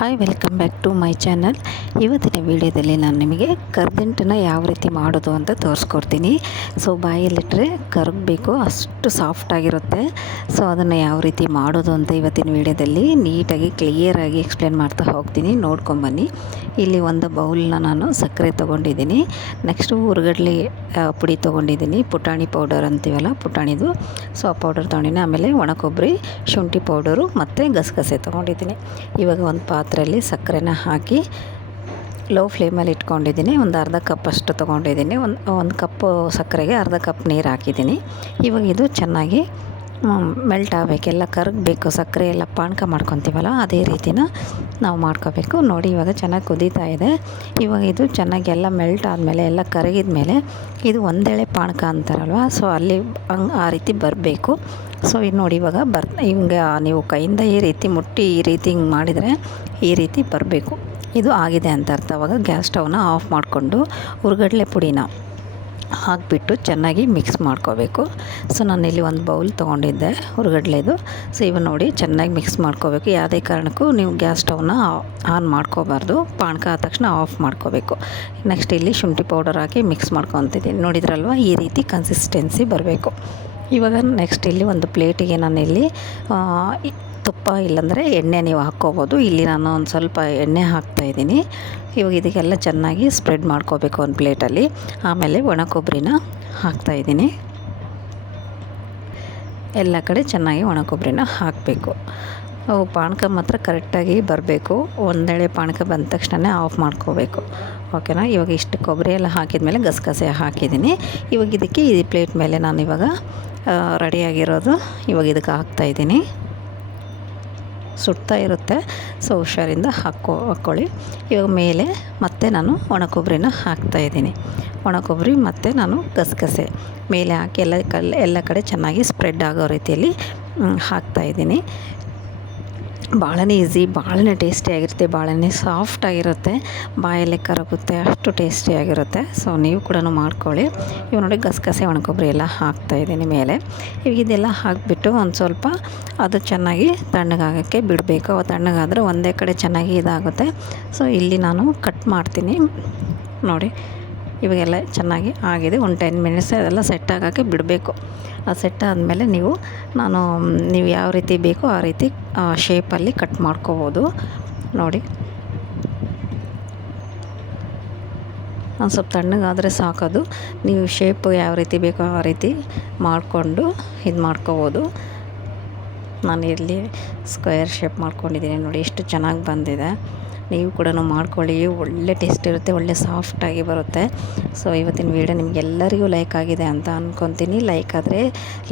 Hi, welcome back to my channel. ಇವತ್ತಿನ ವಿಡಿಯೋದಲ್ಲಿ ನಾನು ನಿಮಗೆ ಕರದಂಟನ್ನು ಯಾವ ರೀತಿ ಮಾಡೋದು ಅಂತ ತೋರಿಸ್ಕೊಡ್ತೀನಿ. ಸೊ ಬಾಯಲ್ಲಿಟ್ಟರೆ ಕರಗಬೇಕು, ಅಷ್ಟು ಸಾಫ್ಟಾಗಿರುತ್ತೆ. ಸೊ ಅದನ್ನು ಯಾವ ರೀತಿ ಮಾಡೋದು ಅಂತ ಇವತ್ತಿನ ವಿಡಿಯೋದಲ್ಲಿ ನೀಟಾಗಿ ಕ್ಲಿಯರಾಗಿ ಎಕ್ಸ್ಪ್ಲೇನ್ ಮಾಡ್ತಾ ಹೋಗ್ತೀನಿ, ನೋಡ್ಕೊಂಬನ್ನಿ. ಇಲ್ಲಿ ಒಂದು ಬೌಲ್ನ ನಾನು ಸಕ್ಕರೆ ತೊಗೊಂಡಿದ್ದೀನಿ. ನೆಕ್ಸ್ಟು ಹುರ್ಗಡ್ಲೆ ಪುಡಿ ತೊಗೊಂಡಿದ್ದೀನಿ, ಪುಟಾಣಿ ಪೌಡರ್ ಅಂತೀವಲ್ಲ ಪುಟಾಣಿದು. ಸೊ ಆ ಪೌಡರ್ ತೊಗೊಂಡಿನಿ. ಆಮೇಲೆ ಒಣ ಕೊಬ್ಬರಿ, ಶುಂಠಿ ಪೌಡರು ಮತ್ತು ಗಸಗಸೆ ತೊಗೊಂಡಿದ್ದೀನಿ. ಇವಾಗ ಒಂದು ಪಾತ್ರೆಯಲ್ಲಿ ಸಕ್ಕರೆನ ಹಾಕಿ ಲೋ ಫ್ಲೇಮಲ್ಲಿ ಇಟ್ಕೊಂಡಿದ್ದೀನಿ. ಒಂದು ಅರ್ಧ ಕಪ್ ಅಷ್ಟು ತೊಗೊಂಡಿದ್ದೀನಿ. ಒಂದು ಕಪ್ಪು ಸಕ್ಕರೆಗೆ ಅರ್ಧ ಕಪ್ ನೀರು ಹಾಕಿದ್ದೀನಿ. ಇವಾಗ ಇದು ಚೆನ್ನಾಗಿ ಮೆಲ್ಟ್ ಆಗಬೇಕೆಲ್ಲ, ಕರಗಬೇಕು. ಸಕ್ಕರೆ ಎಲ್ಲ ಪಾನಕ ಮಾಡ್ಕೊತೀವಲ್ಲ ಅದೇ ರೀತಿನ ನಾವು ಮಾಡ್ಕೋಬೇಕು. ನೋಡಿ ಇವಾಗ ಚೆನ್ನಾಗಿ ಕುದೀತಾ ಇದೆ. ಇವಾಗ ಇದು ಚೆನ್ನಾಗಿ ಎಲ್ಲ ಮೆಲ್ಟ್ ಆದಮೇಲೆ, ಎಲ್ಲ ಕರಗಿದ ಮೇಲೆ ಇದು ಒಂದೇಳೆ ಪಾನಕ ಅಂತಾರಲ್ವ, ಸೊ ಅಲ್ಲಿ ಆ ರೀತಿ ಬರಬೇಕು. ಸೊ ಇದು ನೋಡಿ ಇವಾಗ ಹಿಂಗೆ ನೀವು ಕೈಯಿಂದ ಈ ರೀತಿ ಮುಟ್ಟಿ ಈ ರೀತಿ ಹಿಂಗೆ ಮಾಡಿದರೆ ಈ ರೀತಿ ಬರಬೇಕು. ಇದು ಆಗಿದೆ ಅಂತ ಅರ್ಥ. ಅವಾಗ ಗ್ಯಾಸ್ ಸ್ಟವ್ನ ಆಫ್ ಮಾಡಿಕೊಂಡು ಹುರ್ಗಡ್ಲೆ ಪುಡಿನ ಹಾಕಿಬಿಟ್ಟು ಚೆನ್ನಾಗಿ ಮಿಕ್ಸ್ ಮಾಡ್ಕೋಬೇಕು. ಸೊ ನಾನಿಲ್ಲಿ ಒಂದು ಬೌಲ್ ತೊಗೊಂಡಿದ್ದೆ ಹುರ್ಗಡ್ಲೆದು. ಸೊ ಇವಾಗ ನೋಡಿ ಚೆನ್ನಾಗಿ ಮಿಕ್ಸ್ ಮಾಡ್ಕೋಬೇಕು. ಯಾವುದೇ ಕಾರಣಕ್ಕೂ ನೀವು ಗ್ಯಾಸ್ ಸ್ಟವ್ನ ಆನ್ ಮಾಡ್ಕೋಬಾರ್ದು. ಪಾನಕ ಆದ ತಕ್ಷಣ ಆಫ್ ಮಾಡ್ಕೋಬೇಕು. ನೆಕ್ಸ್ಟ್ ಇಲ್ಲಿ ಶುಂಠಿ ಪೌಡರ್ ಹಾಕಿ ಮಿಕ್ಸ್ ಮಾಡ್ಕೊತಿದ್ದೀನಿ. ನೋಡಿದ್ರಲ್ವ, ಈ ರೀತಿ ಕನ್ಸಿಸ್ಟೆನ್ಸಿ ಬರಬೇಕು. ಇವಾಗ ನೆಕ್ಸ್ಟ್ ಇಲ್ಲಿ ಒಂದು ಪ್ಲೇಟಿಗೆ ನಾನಿಲ್ಲಿ ತುಪ್ಪ ಇಲ್ಲಾಂದರೆ ಎಣ್ಣೆ ನೀವು ಹಾಕ್ಕೋಬೋದು. ಇಲ್ಲಿ ನಾನು ಒಂದು ಸ್ವಲ್ಪ ಎಣ್ಣೆ ಹಾಕ್ತಾಯಿದ್ದೀನಿ. ಇವಾಗ ಇದಕ್ಕೆಲ್ಲ ಚೆನ್ನಾಗಿ ಸ್ಪ್ರೆಡ್ ಮಾಡ್ಕೋಬೇಕು ಒಂದು ಪ್ಲೇಟಲ್ಲಿ. ಆಮೇಲೆ ಒಣ ಕೊಬ್ಬರಿನ ಹಾಕ್ತಾಯಿದ್ದೀನಿ. ಎಲ್ಲ ಕಡೆ ಚೆನ್ನಾಗಿ ಒಣ ಕೊಬ್ಬರಿನ ಹಾಕಬೇಕು. ಅವು ಪಾನಕ ಮಾತ್ರ ಕರೆಕ್ಟಾಗಿ ಬರಬೇಕು. ಒಂದೆಳೆ ಪಾನಕ ಬಂದ ತಕ್ಷಣ ಆಫ್ ಮಾಡ್ಕೋಬೇಕು, ಓಕೆನಾ. ಇವಾಗ ಇಷ್ಟು ಕೊಬ್ಬರಿ ಎಲ್ಲ ಹಾಕಿದ್ಮೇಲೆ ಗಸಗಸೆ ಹಾಕಿದ್ದೀನಿ. ಇವಾಗ ಇದಕ್ಕೆ ಈ ಪ್ಲೇಟ್ ಮೇಲೆ ನಾನು ಇವಾಗ ರೆಡಿಯಾಗಿರೋದು ಇವಾಗ ಇದಕ್ಕೆ ಹಾಕ್ತಾಯಿದ್ದೀನಿ. ಸುಡ್ತಾ ಇರುತ್ತೆ, ಸೊ ಹುಷಾರಿಂದ ಹಾಕ್ಕೊಳ್ಳಿ. ಇವಾಗ ಮೇಲೆ ಮತ್ತೆ ನಾನು ಒಣ ಕೊಬ್ಬರಿನ ಹಾಕ್ತಾಯಿದ್ದೀನಿ. ಒಣ ಕೊಬ್ಬರಿ ಮತ್ತು ನಾನು ಗಸಗಸೆ ಮೇಲೆ ಹಾಕಿ ಎಲ್ಲ ಕಡೆ ಚೆನ್ನಾಗಿ ಸ್ಪ್ರೆಡ್ ಆಗೋ ರೀತಿಯಲ್ಲಿ ಹಾಕ್ತಾಯಿದ್ದೀನಿ. ಭಾಳನೇ ಈಸಿ, ಭಾಳನೇ ಟೇಸ್ಟಿಯಾಗಿರುತ್ತೆ, ಭಾಳನೇ ಸಾಫ್ಟಾಗಿರುತ್ತೆ, ಬಾಯಲ್ಲೇ ಕರಗುತ್ತೆ, ಅಷ್ಟು ಟೇಸ್ಟಿಯಾಗಿರುತ್ತೆ. ಸೊ ನೀವು ಕೂಡ ಮಾಡ್ಕೊಳ್ಳಿ. ಇವಾಗ ನೋಡಿ ಗಸಗಸೆ ಒಣ ಕೊಬ್ಬರಿ ಎಲ್ಲ ಹಾಕ್ತಾಯಿದ್ದೀನಿ ಮೇಲೆ. ಇವಾಗ ಇದೆಲ್ಲ ಹಾಕಿಬಿಟ್ಟು ಒಂದು ಸ್ವಲ್ಪ ಅದು ಚೆನ್ನಾಗಿ ತಣ್ಣಗಾಗೋಕ್ಕೆ ಬಿಡಬೇಕು. ತಣ್ಣಗಾದರೆ ಒಂದೇ ಕಡೆ ಚೆನ್ನಾಗಿ ಇದಾಗುತ್ತೆ. ಸೊ ಇಲ್ಲಿ ನಾನು ಕಟ್ ಮಾಡ್ತೀನಿ. ನೋಡಿ ಇವಾಗೆಲ್ಲ ಚೆನ್ನಾಗಿ ಆಗಿದೆ. ಒಂದು 10 ಮಿನಿಟ್ಸ್ ಅದೆಲ್ಲ ಸೆಟ್ ಆಗೋಕ್ಕೆ ಬಿಡಬೇಕು. ಅದು ಸೆಟ್ ಆದಮೇಲೆ ನೀವು ಯಾವ ರೀತಿ ಬೇಕೋ ಆ ರೀತಿ ಶೇಪಲ್ಲಿ ಕಟ್ ಮಾಡ್ಕೋಬೋದು. ನೋಡಿ ಒಂದು ಸ್ವಲ್ಪ ತಣ್ಣಗಾದರೆ ಸಾಕೋದು. ನೀವು ಶೇಪು ಯಾವ ರೀತಿ ಬೇಕೋ ಆ ರೀತಿ ಮಾಡಿಕೊಂಡು ಇದು ಮಾಡ್ಕೋಬೋದು. ನಾನು ಇಲ್ಲಿ ಸ್ಕ್ವೇರ್ ಶೇಪ್ ಮಾಡ್ಕೊಂಡಿದ್ದೀನಿ. ನೋಡಿ ಎಷ್ಟು ಚೆನ್ನಾಗಿ ಬಂದಿದೆ. ನೀವು ಕೂಡ ಮಾಡ್ಕೊಳ್ಳಿ, ಒಳ್ಳೆ ಟೇಸ್ಟ್ ಇರುತ್ತೆ, ಒಳ್ಳೆ ಸಾಫ್ಟಾಗಿ ಬರುತ್ತೆ. ಸೊ ಇವತ್ತಿನ ವೀಡಿಯೋ ನಿಮಗೆಲ್ಲರಿಗೂ ಲೈಕ್ ಆಗಿದೆ ಅಂತ ಅಂದ್ಕೊತೀನಿ. ಲೈಕ್ ಆದರೆ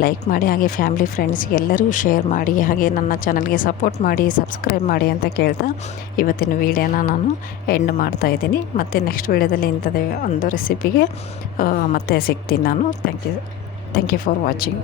ಲೈಕ್ ಮಾಡಿ, ಹಾಗೆ ಫ್ಯಾಮಿಲಿ ಫ್ರೆಂಡ್ಸ್ಗೆ ಎಲ್ಲರಿಗೂ ಶೇರ್ ಮಾಡಿ, ಹಾಗೆ ನನ್ನ ಚಾನಲ್ಗೆ ಸಪೋರ್ಟ್ ಮಾಡಿ, ಸಬ್ಸ್ಕ್ರೈಬ್ ಮಾಡಿ ಅಂತ ಕೇಳ್ತಾ ಇವತ್ತಿನ ವೀಡಿಯೋನ ನಾನು ಎಂಡ್ ಮಾಡ್ತಾಯಿದ್ದೀನಿ. ಮತ್ತು ನೆಕ್ಸ್ಟ್ ವೀಡಿಯೋದಲ್ಲಿ ಇಂಥದ್ದೇ ಒಂದು ರೆಸಿಪಿಗೆ ಮತ್ತೆ ಸಿಗ್ತೀನಿ ನಾನು. Thank you for watching.